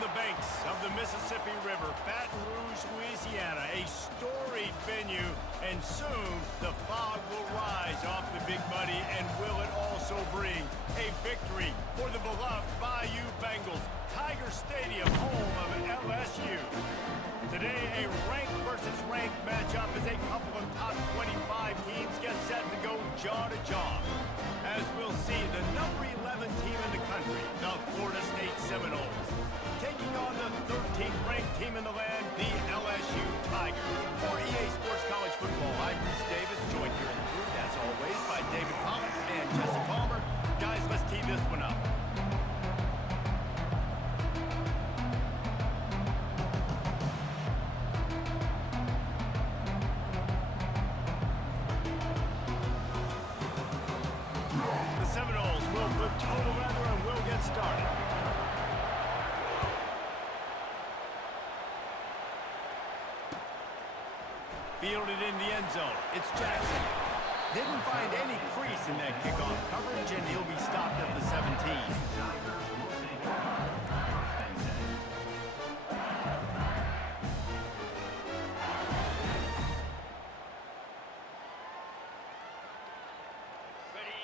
on the banks of the Mississippi River, Baton Rouge, Louisiana, a storied venue, and soon the fog will rise off the Big Muddy, and will it also bring a victory for the beloved Bayou Bengals, Tiger Stadium, home of LSU. Today, a ranked versus ranked matchup as a couple of top 25 teams get set to go jaw to jaw. As we'll see, the number 11 team in the country, the Florida State Seminoles, taking on the 13th ranked team in the land, the LSU Tigers. For EA Sports College Football, I'm Reese Davis, joined here in the booth, as always, by David Pollack and Jesse Palmer. Guys, let's tee this one up. Seminoles will put total weather and will get started. Fielded in the end zone. It's Jackson. Didn't find any crease in that kickoff coverage, and he'll be stopped at the 17.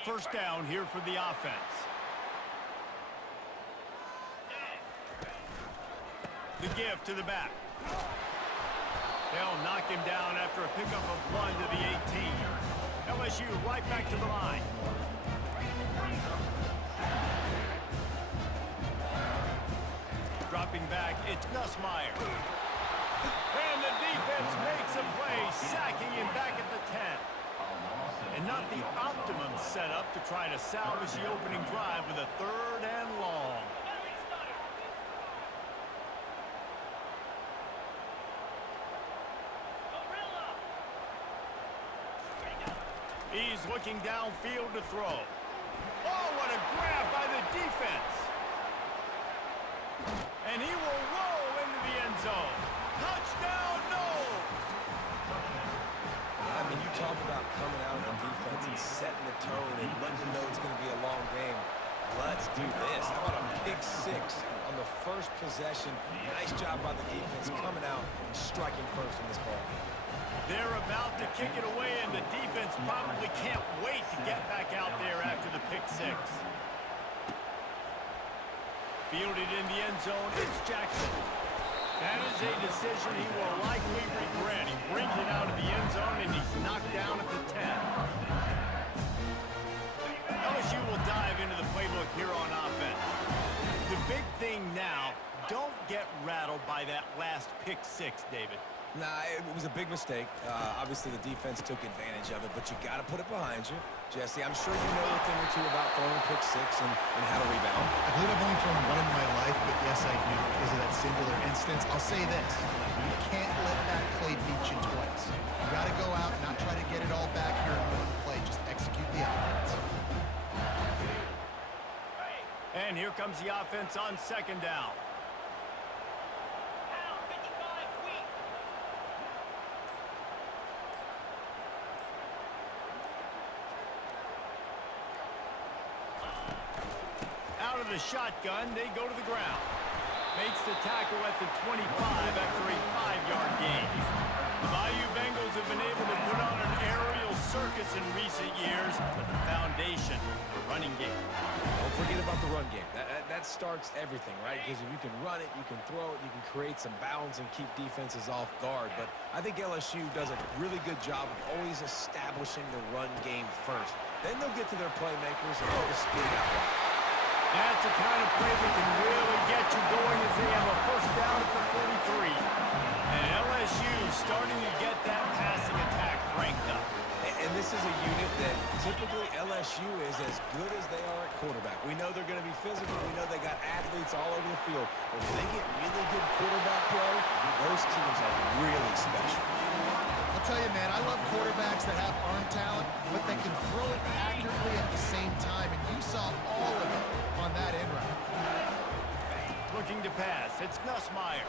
First down here for the offense. The give to the back. They'll knock him down after a pickup of 1 to the 18. LSU right back to the line. Dropping back, it's Nussmeier. And the defense makes a play, sacking him back at the 10. And not the optimum setup to try to salvage the opening drive with a 3rd and long. He's looking downfield to throw. Oh, what a grab by the defense. And he will roll into the end zone. Touchdown, Noles! I mean, you talk about coming out on defense and setting the tone and letting them know it's going to be a long game. Let's do this. How about a pick 6 on the first possession? Nice job by the defense coming out and striking first in this ball game. They're about to kick it away, and the defense probably can't wait to get back out there after the pick 6. Fielded in the end zone, it's Jackson. That is a decision he will likely regret. He brings it out of the end zone, and he's knocked down at the 10. LSU will dive into the playbook here on offense. The big thing now, don't get rattled by that last pick 6, David. Nah, it was a big mistake. Obviously, the defense took advantage of it, but you got to put it behind you. Jesse, I'm sure you know a thing or two about throwing pick 6 and how to rebound. I believe I've only thrown one in my life, but yes, I do because of that singular instance. I'll say this. You can't let that play beat you twice. You got to go out and not try to get it all back here in one play. Just execute the offense. And here comes the offense on 2nd down. Out of the shotgun, they go to the ground. Makes the tackle at the 25 after a 5-yard gain. The Bayou Bengals have been able to put on an aerial circus in recent years, but the foundation, the running game. Don't forget about the run game. That starts everything, right? Because if you can run it, you can throw it, you can create some bounds and keep defenses off guard. But I think LSU does a really good job of always establishing the run game first. Then they'll get to their playmakers and they'll just speed it out wide. That's the kind of play that can really get you going as they have a first down at the 43. And LSU starting to get that passing attack ranked up. And this is a unit that typically LSU is as good as they are at quarterback. We know they're going to be physical. We know they got athletes all over the field. But when they get really good quarterback play, those teams are really special. I'll tell you, man, I love quarterbacks that have arm talent, but they can throw it accurately at the same time. And you saw all of it on that end route. Looking to pass. It's Nussmeier.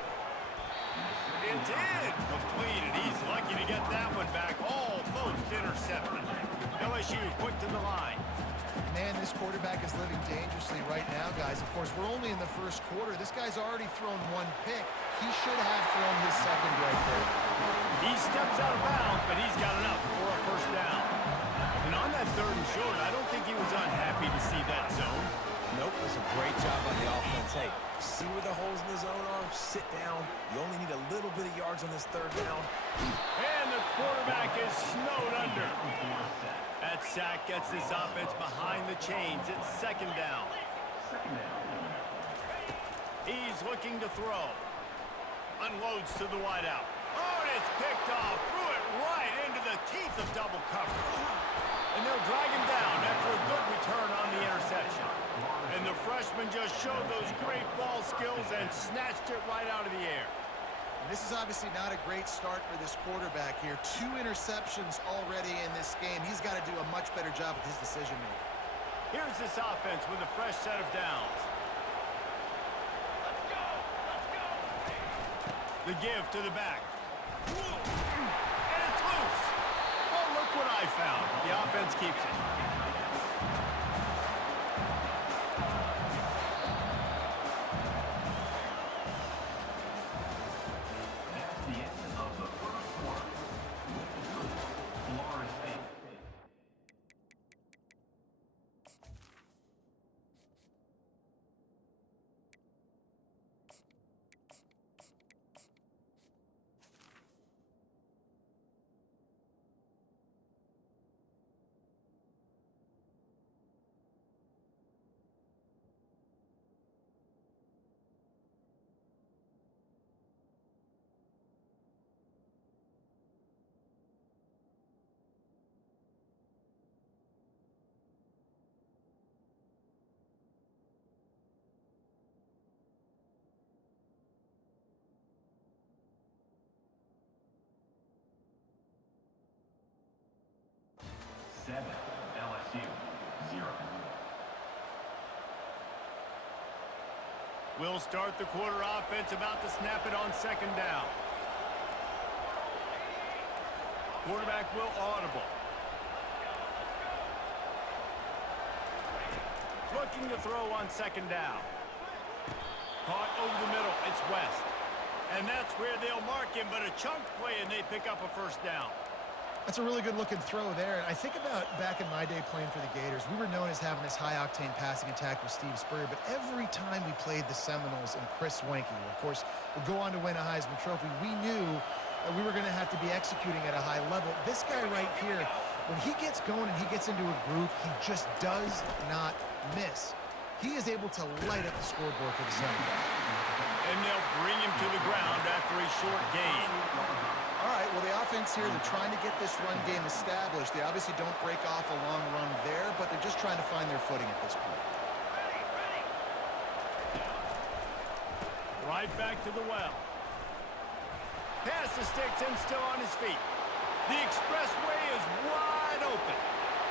It did. Completed. He's lucky to get that one back. Almost intercepted. LSU quick to the line. Man, this quarterback is living dangerously right now, guys. Of course, we're only in the first quarter. This guy's already thrown one pick. He should have thrown his second right there. He steps out of bounds, but he's got enough for a first down. And on that 3rd and short, I don't think he was unhappy to see that zone. Nope, it was a great job on the offense. Hey, see where the holes in the zone are? Sit down. You only need a little bit of yards on this 3rd down. And the quarterback is snowed under. That sack gets this offense behind the chains. It's 2nd down. He's looking to throw. Unloads to the wideout. Oh, and it's picked off. Threw it right into the teeth of double coverage. And they'll drag him down after a good return on the interception. And the freshman just showed those great ball skills and snatched it right out of the air. This is obviously not a great start for this quarterback here. 2 interceptions already in this game. He's got to do a much better job with his decision-making. Here's this offense with a fresh set of downs. The give to the back. And it's loose. Oh, look what I found. The offense keeps it. LSU 0. We'll start the quarter offense, about to snap it on 2nd down. Quarterback will audible. Looking to throw on 2nd down. Caught over the middle. It's West. And that's where they'll mark him, but a chunk play, and they pick up a first down. That's a really good-looking throw there. And I think about back in my day playing for the Gators, we were known as having this high-octane passing attack with Steve Spurrier, but every time we played the Seminoles and Chris Swanke, who, of course, would go on to win a Heisman Trophy, we knew that we were going to have to be executing at a high level. This guy right here, when he gets going and he gets into a groove, he just does not miss. He is able to light up the scoreboard for the Seminoles. And they'll bring him to the ground after a short gain. All right, well, the offense here, they're trying to get this run game established. They obviously don't break off a long run there, but they're just trying to find their footing at this point. Right back to the well. Pass the sticks and still on his feet. The expressway is wide open.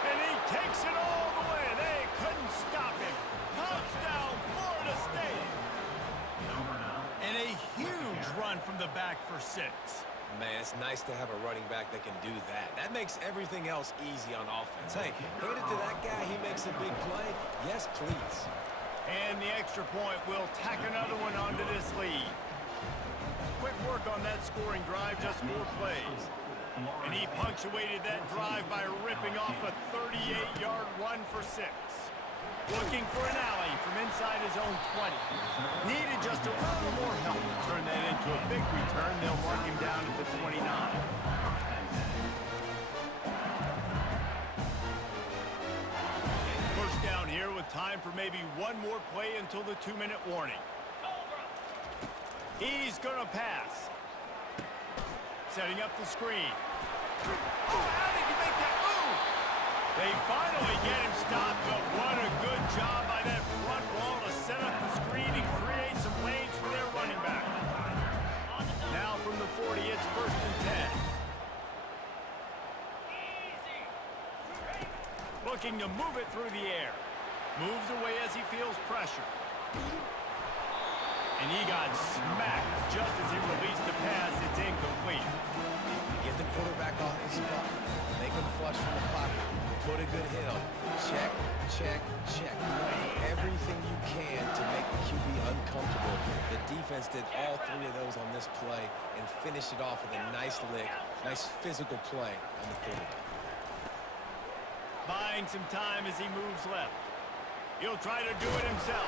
And he takes it all the way. They couldn't stop him. Touchdown, Florida State. And a huge run from the back for 6. Man, it's nice to have a running back that can do that. That makes everything else easy on offense. Hey, hand it to that guy. He makes a big play. Yes, please. And the extra point will tack another one onto this lead. Quick work on that scoring drive, just 4 plays. And he punctuated that drive by ripping off a 38-yard run for 6. Looking for an alley from inside his own 20. Needed just a little more help to turn that into a big return. They'll mark him down at the 29. First down here with time for maybe one more play until the 2-minute warning. He's going to pass. Setting up the screen. Oh, how did he make that move? They finally get him stopped, but what a good job by that front wall to set up the screen and create some lanes for their running back. Now from the 40, it's 1st and 10. Looking to move it through the air. Moves away as he feels pressure. And he got smacked just as he released the pass. It's incomplete. Get the quarterback off his spot. Make him flush from the pocket. Put a good hit on him. Check, check, check. Everything you can to make the QB uncomfortable. The defense did all three of those on this play and finished it off with a nice lick, nice physical play on the quarterback. Buying some time as he moves left. He'll try to do it himself.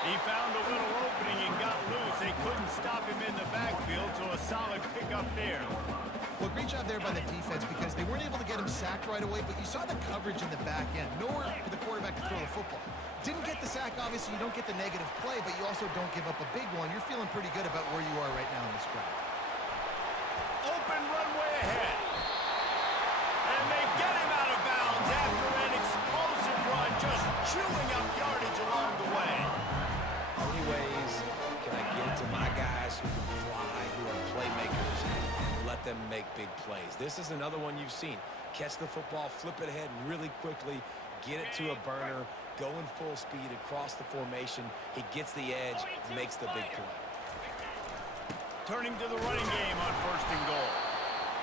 He found a little opening and got loose. They couldn't stop him in the backfield, so a solid pickup there. Well, great job there by the defense because they weren't able to get him sacked right away, but you saw the coverage in the back end. Nowhere for the quarterback to throw the football. Didn't get the sack, obviously. You don't get the negative play, but you also don't give up a big one. You're feeling pretty good about where you are right now in this drive. Open runway ahead. And they get him out of bounds after an explosive run, just chewing up yardage along the way. How many ways can I get it to my guys who can fly, who are playmakers, and let them make big plays? This is another one you've seen. Catch the football, flip it ahead really quickly, get it to a burner, go in full speed across the formation. He gets the edge, makes the big play. Turning to the running game on 1st and goal.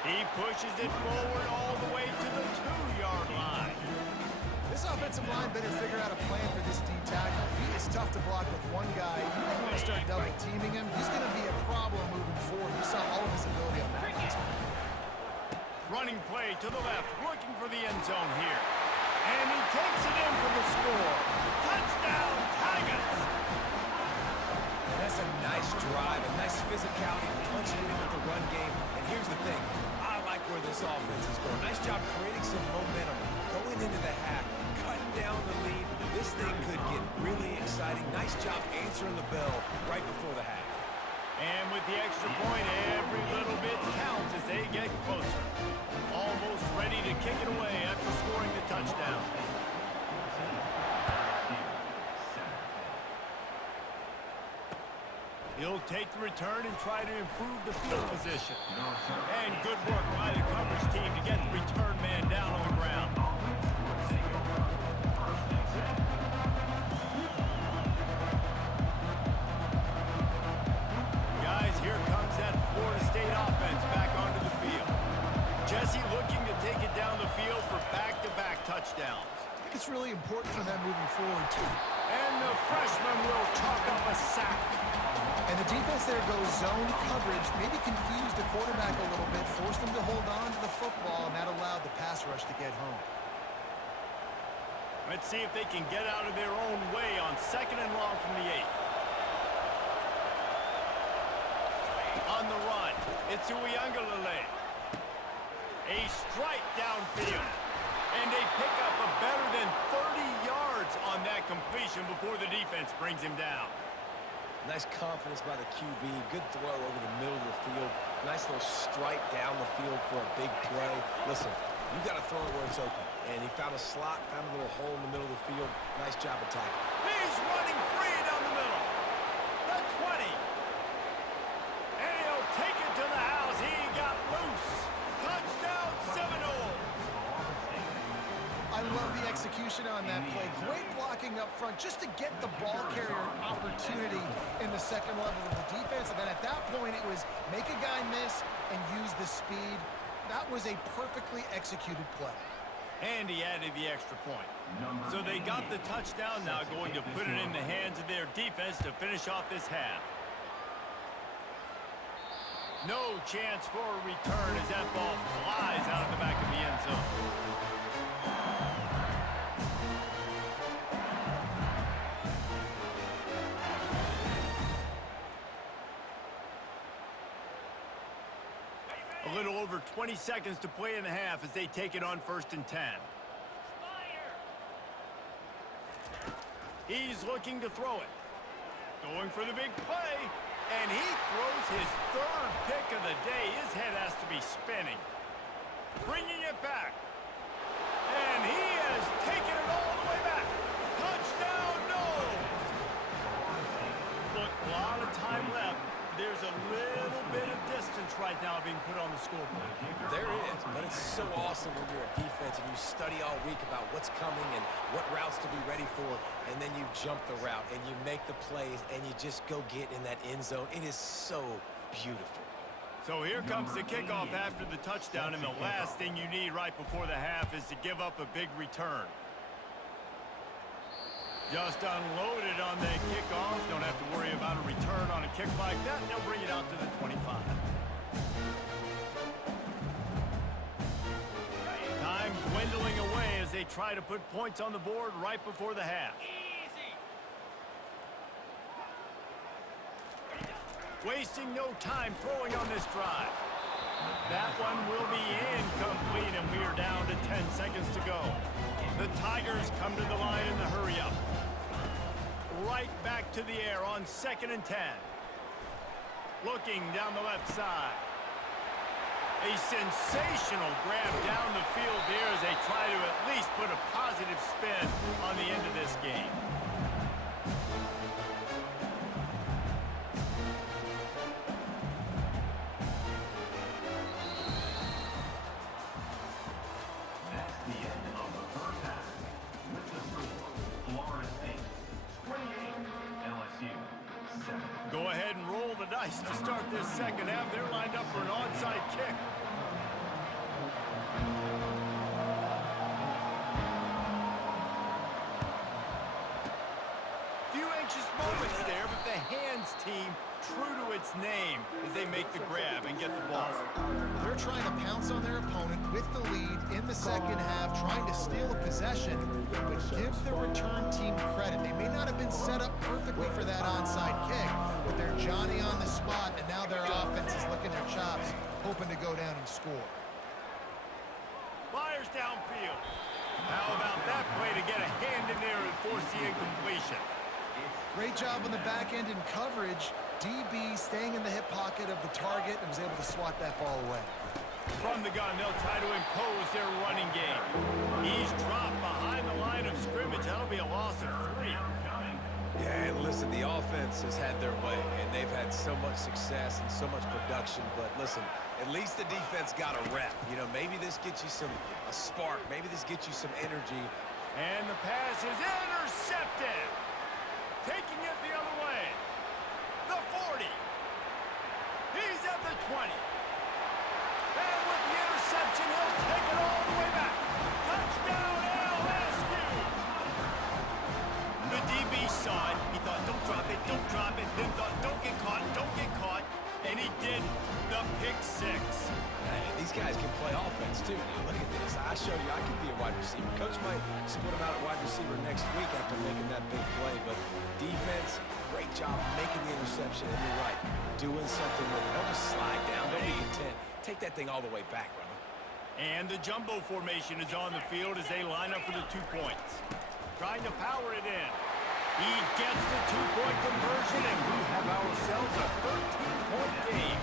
He pushes it forward all the way to the 2-yard line. This offensive line better figure out a plan for this D tackle. He is tough to block with one guy. You don't want to start double teaming him. He's going to be a problem moving forward. You saw all of his ability on that last one. Running play to the left, looking for the end zone here. And he takes it in for the score. Touchdown, Tigers! And that's a nice drive, a nice physicality, punching it in with the run game. And here's the thing, I like where this offense is going. Nice job creating some momentum, going into the half, cutting down the lead. This thing could get really exciting. Nice job answering the bell right before the half. And with the extra point, every little bit counts as they get closer. Almost ready to kick it away after scoring the touchdown. He'll take the return and try to improve the field position. And good work by the coverage team to get the return man down on the ground. Guys, here comes that Florida State offense back onto the field. Jesse looking to take it down the field for back-to-back touchdowns. I think it's really important for them moving forward, too. And the freshman will chalk up a sack. And the defense there goes zone coverage, maybe confused the quarterback a little bit, forced him to hold on to the football, and that allowed the pass rush to get home. Let's see if they can get out of their own way on 2nd and long from the 8. On the run, it's Uiagalelei. A strike downfield. And they pick up a better than 30 yards on that completion before the defense brings him down. Nice confidence by the QB. Good throw over the middle of the field. Nice little strike down the field for a big play. Listen, you got to throw it where it's open. And he found a slot, found a little hole in the middle of the field. Nice job attacking. He's running free down the middle. The 20. And he'll take it to the house. He got loose. Touchdown, Seminoles. I love the execution on that play. Great blocking up front just to get the ball carrier an opportunity in the second level of the defense. And then at that point, it was make a guy miss and use the speed. That was a perfectly executed play. And he added the extra point. So they got the touchdown, now going to put it in the hands of their defense to finish off this half. No chance for a return as that ball flies out of the back of the end zone. A little over 20 seconds to play in the half as they take it on 1st and 10. He's looking to throw it. Going for the big play. And he throws his 3rd pick of the day. His head has to be spinning. Bringing it back. And he has taken it all the way back. Touchdown, Noles! Look, a lot of time left. there's a little bit of distance right now being put on the scoreboard. There is, but it's so awesome when you're a defense and you study all week about what's coming and what routes to be ready for, and then you jump the route and you make the plays and you just go get in that end zone. It is so beautiful. So here comes the kickoff after the touchdown, and the last thing you need right before the half is to give up a big return. Just unloaded on the kickoff. Don't have to worry about a return on a kick like that. They'll bring it out to the 25. Time dwindling away as they try to put points on the board right before the half. Wasting no time throwing on this drive. That one will be incomplete, and we are down to 10 seconds to go. The Tigers come to the line in the hurry-up. Right back to the air on 2nd and 10. Looking down the left side. A sensational grab down the field there as they try to at least put a positive spin on the end of this game. Go ahead and roll the dice to start this second half. They're lined up for an onside kick. Few anxious moments there, but the hands team true to its name as they make the grab and get the ball. They're trying to pounce on their opponent with the lead in the second half, trying to steal a possession, but give the return team credit. They may not have been set up perfectly for that onside kick, but they're Johnny on the spot, and now their offense is licking their chops, hoping to go down and score. Fires downfield. How about that play to get a hand in there and force the incompletion? Great job on the back end in coverage. DB staying in the hip pocket of the target and was able to swat that ball away. From the gun, they'll try to impose their running game. He's dropped behind the line of scrimmage. That'll be a loss of 3. Yeah, and listen, the offense has had their way, and they've had so much success and so much production. But listen, at least the defense got a rep. You know, maybe this gets you a spark. Maybe this gets you some energy. And the pass is intercepted. Taking it the other way. The 40. He's at the 20. And with the interception, he'll take it all the way back. Touchdown, LSU. The DB saw it. He thought, don't drop it, don't drop it. Then thought, don't get caught, don't get caught. And he did the pick 6. Hey, these guys can play offense, too. Now, look at this. I show you I can be a wide receiver. Coach might split him out at wide receiver next week after making that big play. But defense, great job making the interception. And you're right, doing something with it. Don't just slide down. Don't be content. Take that thing all the way back, brother. And the jumbo formation is on the field as they line up for the 2 points. Trying to power it in. He gets the 2-point conversion, and we have ourselves a 13-point game.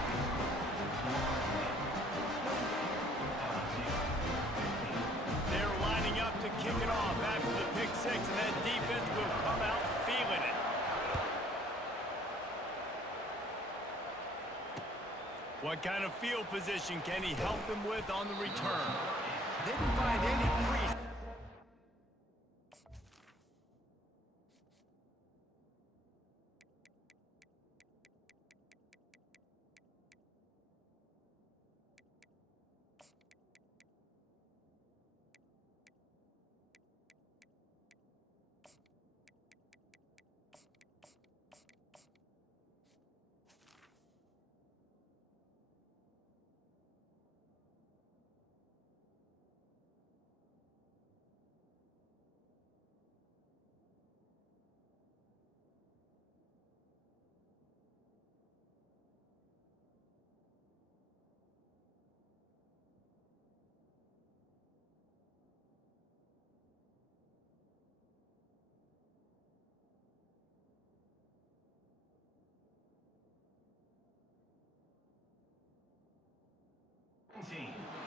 They're lining up to kick it off after the pick 6, and that defense will come out feeling it. What kind of field position can he help them with on the return? Didn't find any crease.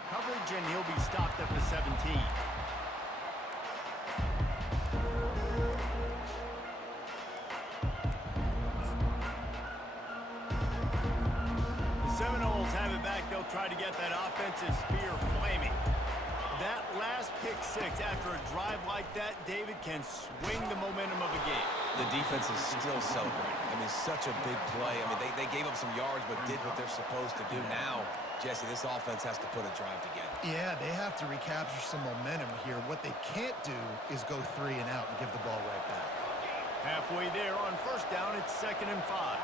Coverage, and he'll be stopped at the 17. Seminoles have it back. They'll try to get that offensive spear flaming. That last pick six after a drive like that, David, can swing the momentum of a game. The defense is still celebrating. I mean, such a big play. I mean, they gave up some yards but did what they're supposed to do. Now, Jesse, this offense has to put a drive together. Yeah, they have to recapture some momentum here. What they can't do is go 3 and out and give the ball right back. Halfway there on first down, it's 2nd and 5.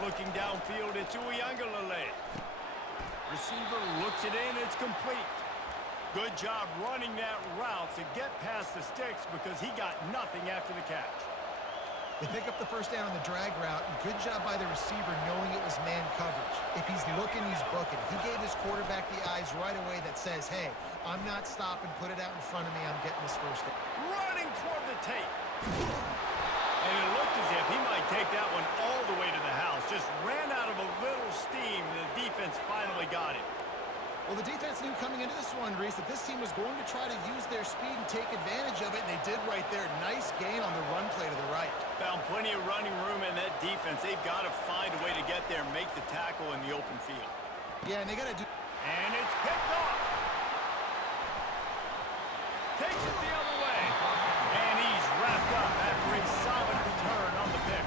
Looking downfield, it's Uiagalelei. Receiver looks it in, it's complete. Good job running that route to get past the sticks because he got nothing after the catch. They pick up the first down on the drag route. Good job by the receiver knowing it was man coverage. If he's looking, he's booking. He gave his quarterback the eyes right away that says, hey, I'm not stopping. Put it out in front of me. I'm getting this first down. Running toward the tape. And it looked as if he might take that one all the way to the house. Just ran out of a little steam. The defense finally got him. Well, the defense knew coming into this one, Reese, that this team was going to try to use their speed and take advantage of it, and they did right there. Nice gain on the run play to the right. Found plenty of running room in that defense. They've got to find a way to get there and make the tackle in the open field. Yeah, and they got to do... And it's picked off. Takes it the other way. And he's wrapped up after a solid return on the pick.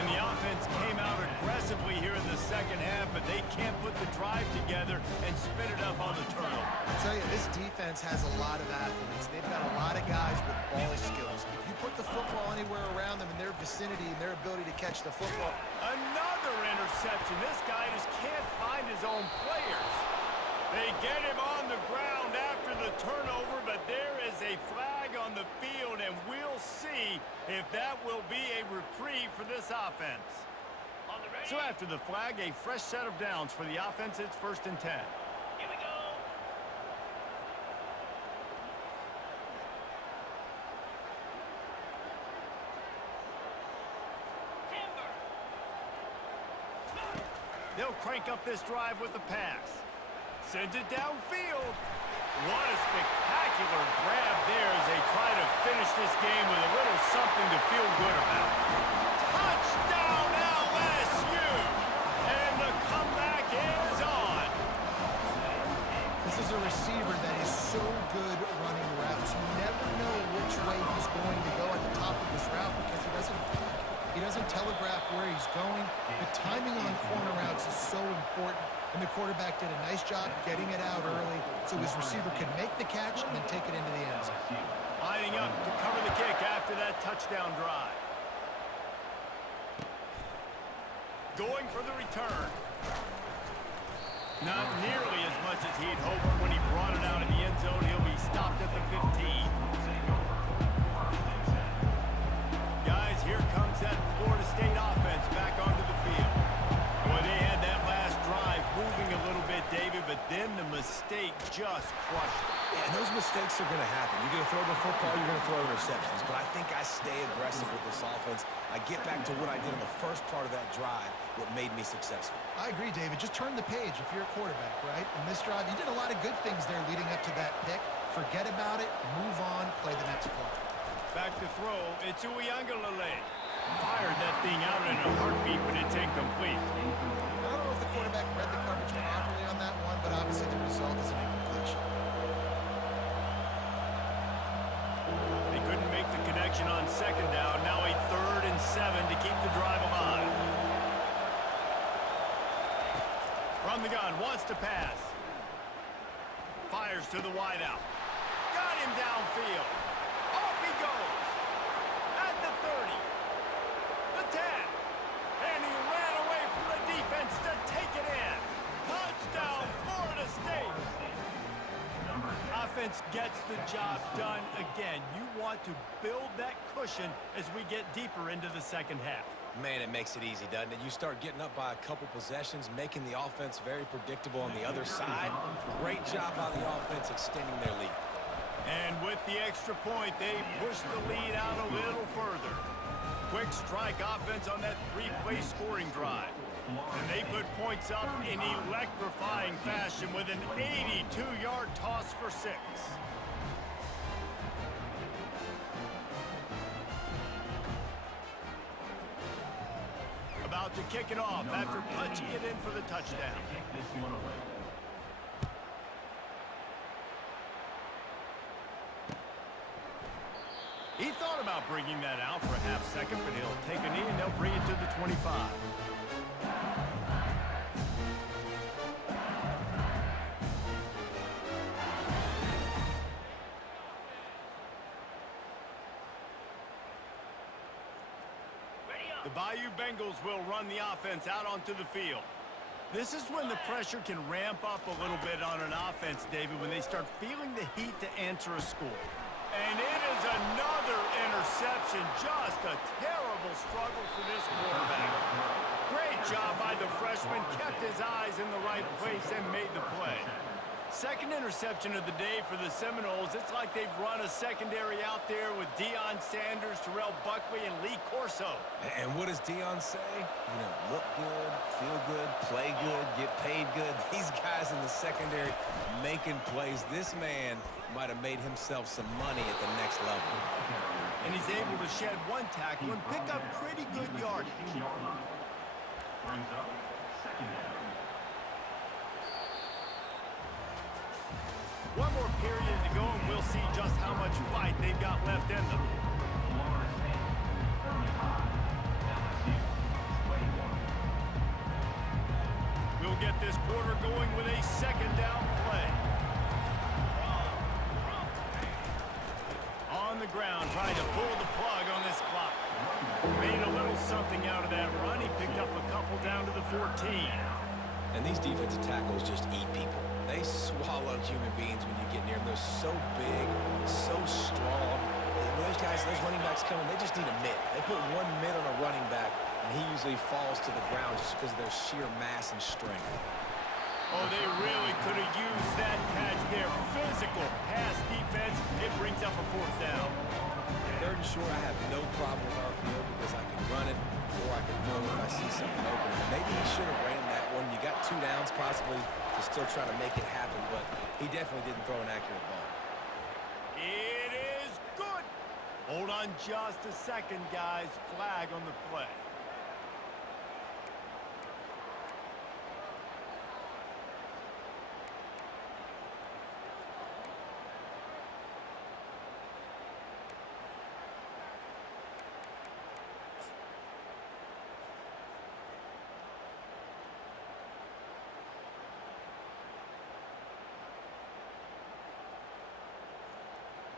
And the offense came out aggressively here in the second half, but they can't put the drive together and spit it up on the turnover. I tell you, this defense has a lot of athletes. They've got a lot of guys with ball skills. If you put the football anywhere around them in their vicinity and their ability to catch the football... Another interception. This guy just can't find his own players. They get him on the ground after the turnover, but there is a flag on the field, and we'll see if that will be a reprieve for this offense. So after the flag, a fresh set of downs for the offense. It's 1st and 10. Here we go. Timber. They'll crank up this drive with the pass. Sends it downfield. What a spectacular grab there as they try to finish this game with a little something to feel good about. Touchdown LSU! And the comeback is on. This is a receiver that is so good running routes. You never know which way he's going to go at the top of his route because he doesn't telegraph where he's going. The timing on corner routes is so important, and the quarterback did a nice job getting it out early so his receiver could make the catch and then take it into the end zone. Lining up to cover the kick after that touchdown drive. Going for the return. Not nearly as much as he'd hoped when he brought it out of the end zone. He'll be stopped at the 15. Guys, here comes that Florida State offense back onto the field. Boy, they had that last drive moving a little bit, David, but then the mistake just crushed them. Yeah, and those mistakes are going to happen. You're going to throw the football, you're going to throw interceptions. But I think I stay aggressive with this offense. I get back to what I did in the first part of that drive, what made me successful. I agree, David. Just turn the page if you're a quarterback, right? In this drive, you did a lot of good things there leading up to that pick. Forget about it, move on, play the next play. Back to throw, it's Uiagalelei. Fired that thing out in a heartbeat, but it's incomplete. I don't know if the quarterback read the coverage properly on that one, but obviously the result is an incompletion. They couldn't make the connection on second down. Now a 3rd and 7 to keep the drive alive. From the gun, wants to pass. Fires to the wideout. Got him downfield. Off he goes. At the 30. The 10. And he ran away from the defense to take it in. Touchdown, Florida State. Offense gets the job done again. You want to build that cushion as we get deeper into the second half. Man, it makes it easy, doesn't it? You start getting up by a couple possessions, making the offense very predictable on the other side. Great job by the offense extending their lead. And with the extra point, they push the lead out a little further. Quick strike offense on that 3-play scoring drive. And they put points up in electrifying fashion with an 82-yard toss for 6. to kick it off after punching it in for the touchdown. He thought about bringing that out for a half second, but he'll take a knee and they'll bring it to the 25. The Bayou Bengals will run the offense out onto the field. This is when the pressure can ramp up a little bit on an offense, David, when they start feeling the heat to answer a score. And it is another interception. Just a terrible struggle for this quarterback. Great job by the freshman. Kept his eyes in the right place and made the play. Second interception of the day for the Seminoles. It's like they've run a secondary out there with Deion Sanders, Terrell Buckley, and Lee Corso. And what does Deion say? You know, look good, feel good, play good, get paid good. These guys in the secondary making plays. This man might have made himself some money at the next level. And he's able to shed one tackle and pick up pretty good yardage. One more period to go, and we'll see just how much fight they've got left in them. We'll get this quarter going with a second down play. On the ground, trying to pull the plug on this clock. Made a little something out of that run. He picked up a couple down to the 14. And these defensive tackles just eat people. They swallow human beings when you get near them. They're so big, so strong. Those guys, those running backs coming, they just need a mitt. They put one mitt on a running back, and he usually falls to the ground just because of their sheer mass and strength. Oh, they really could have used that catch there. Physical pass defense. It brings up a fourth down. Third and short, I have no problem with RPO because I can run it or I can throw it if I see something open. Maybe he should have ran that one. You got 2 downs possibly to still try to make it happen, but he definitely didn't throw an accurate ball. It is good. Hold on just a second, guys. Flag on the play.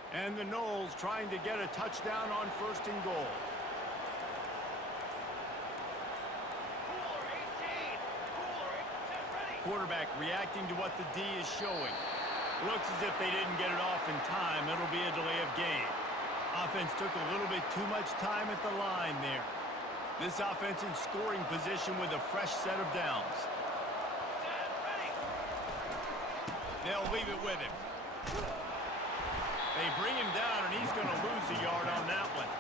And the Noles trying to get a touchdown on 1st and goal. Quarterback reacting to what the D is showing. Looks as if they didn't get it off in time. It'll be a delay of game. Offense took a little bit too much time at the line there. This offense in scoring position with a fresh set of downs. They'll leave it with him. They bring him down, and he's going to lose a yard on that one.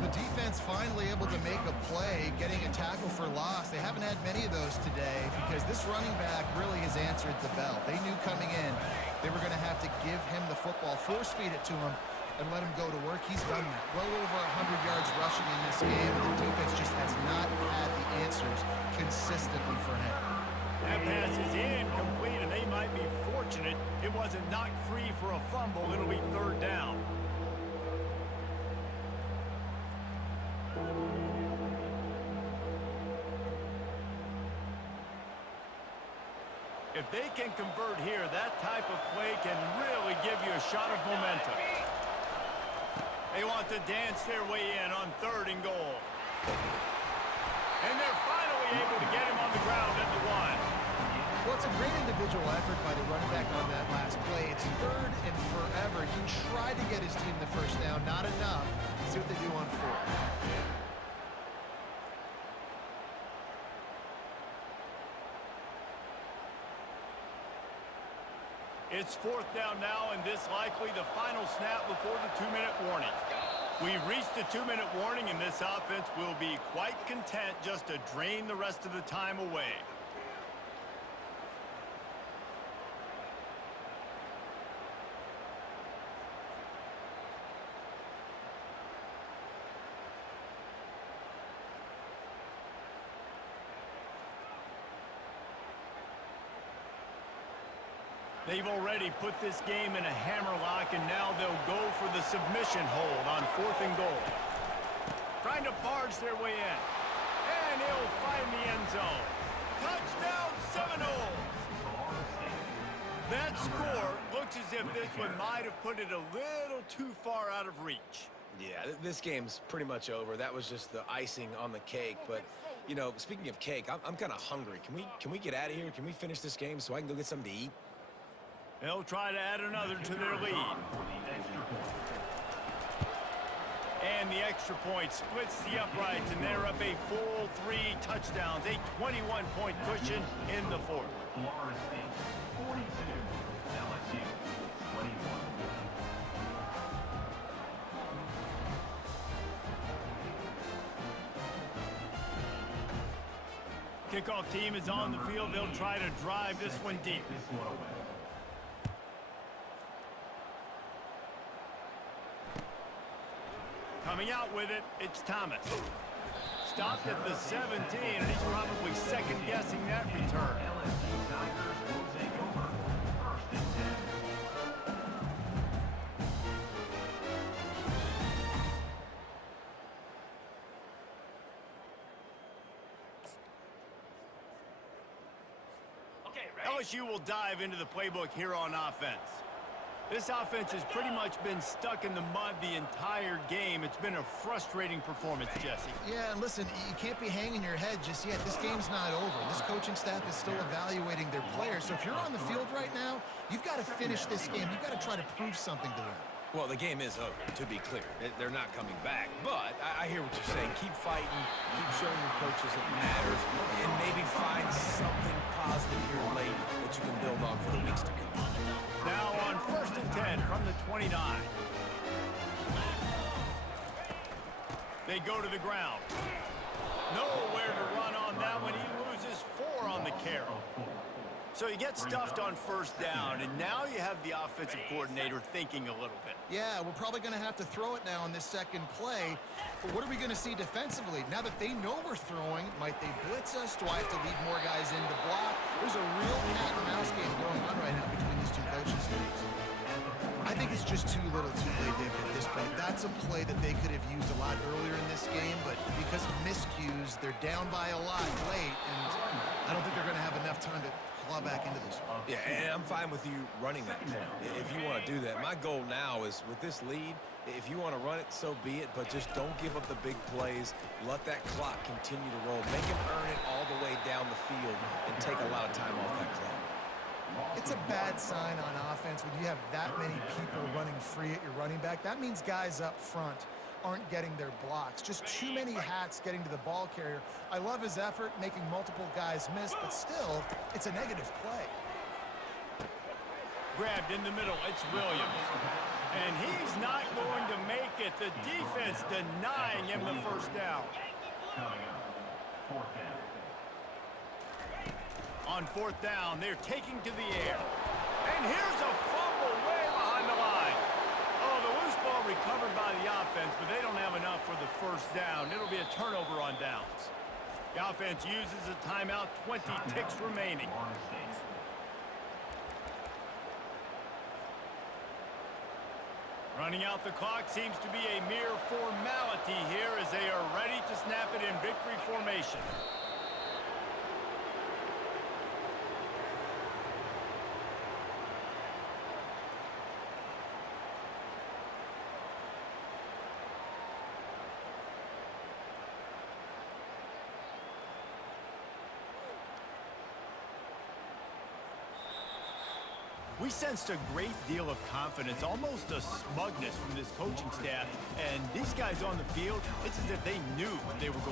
The defense finally able to make a play, getting a tackle for loss. They haven't had many of those today because this running back really has answered the bell. They knew coming in they were going to have to give him the football, force feed it to him, and let him go to work. He's done that. Well over 100 yards rushing in this game, and the defense just has not had the answers consistently for him. That pass is incomplete, and they might be fortunate it wasn't knocked free for a fumble. It'll be 3rd down. If they can convert here, that type of play can really give you a shot of momentum. They want to dance their way in on 3rd and goal. And they're finally able to get him on the ground at the 1. Well, it's a great individual effort by the running back on that last play. It's 3rd and forever. He tried to get his team the first down. Not enough. See what they do on 4th. It's 4th down now, and this likely the final snap before the 2-minute warning. We've reached the 2-minute warning, and this offense will be quite content just to drain the rest of the time away. They've already put this game in a hammerlock, and now they'll go for the submission hold on 4th and goal. Trying to barge their way in. And he'll find the end zone. Touchdown Seminoles! That score looks as if this one might have put it a little too far out of reach. Yeah, this game's pretty much over. That was just the icing on the cake. But, you know, speaking of cake, I'm kind of hungry. Can we get out of here? Can we finish this game so I can go get something to eat? They'll try to add another to their lead. And the extra point splits the uprights, and they're up a full 3 touchdowns, a 21-point cushion in the 4th. Florida State 42, LSU 21. Kickoff team is on the field. They'll try to drive this one deep. This one away. Coming out with it, it's Thomas. Stopped at the 17, and he's probably second-guessing that return. LSU Tigers will take over 1st and 10. Okay, ready? LSU will dive into the playbook here on offense. This offense has pretty much been stuck in the mud the entire game. It's been a frustrating performance, Jesse. Yeah, and listen, you can't be hanging your head just yet. This game's not over. This coaching staff is still evaluating their players. So if you're on the field right now, you've got to finish this game. You've got to try to prove something to them. Well, the game is over, to be clear. They're not coming back. But I hear what you're saying. Keep fighting. Keep showing your coaches it matters. And maybe find something positive here late that you can build on for the weeks to come. Now on 1st and 10 from the 29. They go to the ground. Nowhere to run on that one. He loses 4 on the carry. So you get stuffed on 1st down, and now you have the offensive coordinator thinking a little bit. Yeah, we're probably going to have to throw it now in this second play. But what are we going to see defensively? Now that they know we're throwing, might they blitz us? Do I have to lead more guys in to block? There's a real cat and mouse game going on right now between these two coaching staffs. I think it's just too little too late, David, at this point. That's a play that they could have used a lot earlier in this game, but because of miscues, they're down by a lot late, and I don't think they're going to have enough time to claw back into this one. Yeah, and I'm fine with you running that play if you want to do that. My goal now is with this lead, if you want to run it, so be it, but just don't give up the big plays. Let that clock continue to roll. Make him earn it all the way down the field and take a lot of time off that clock. It's a bad sign on offense when you have that many people running free at your running back. That means guys up front aren't getting their blocks. Just too many hats getting to the ball carrier. I love his effort, making multiple guys miss, but still, it's a negative play. Grabbed in the middle, it's Williams. And he's not going to make it. The defense denying him the 1st down. Coming up, 4th down. On 4th down, they're taking to the air. And here's a fumble way behind the line. Oh, the loose ball recovered by the offense, but they don't have enough for the 1st down. It'll be a turnover on downs. The offense uses a timeout, 20 ticks remaining. Florida State. Running out the clock seems to be a mere formality here as they are ready to snap it in victory formation. We sensed a great deal of confidence, almost a smugness from this coaching staff. And these guys on the field, it's as if they knew what they were going